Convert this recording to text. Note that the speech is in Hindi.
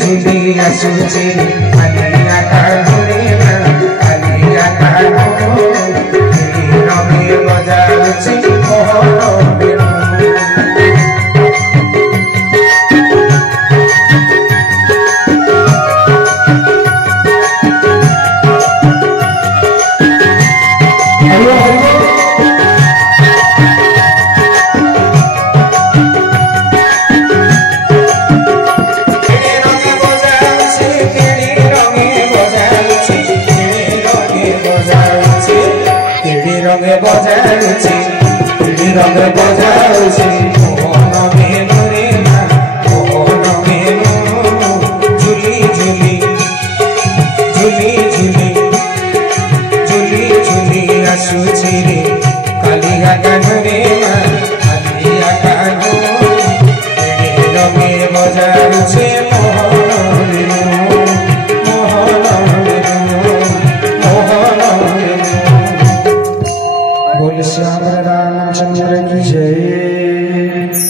ঝুলি আসুছে কালিয়া কানুরে মা কালিয়া কানু রঙে বজাচ্ছে মোহন বেনু रंगे बजाउछि रंग बजाउछि मोहन बेनु रे मा मोहन बेनु झुली झुली झुली झुली झुली झुली आसुछि रे कालिया कानु रे मा कालिया कानु रंगे बजाउछि मोहन बेनु मोहन बेनु मोहन बेनु बोल श्याम रामचंद्र की जय।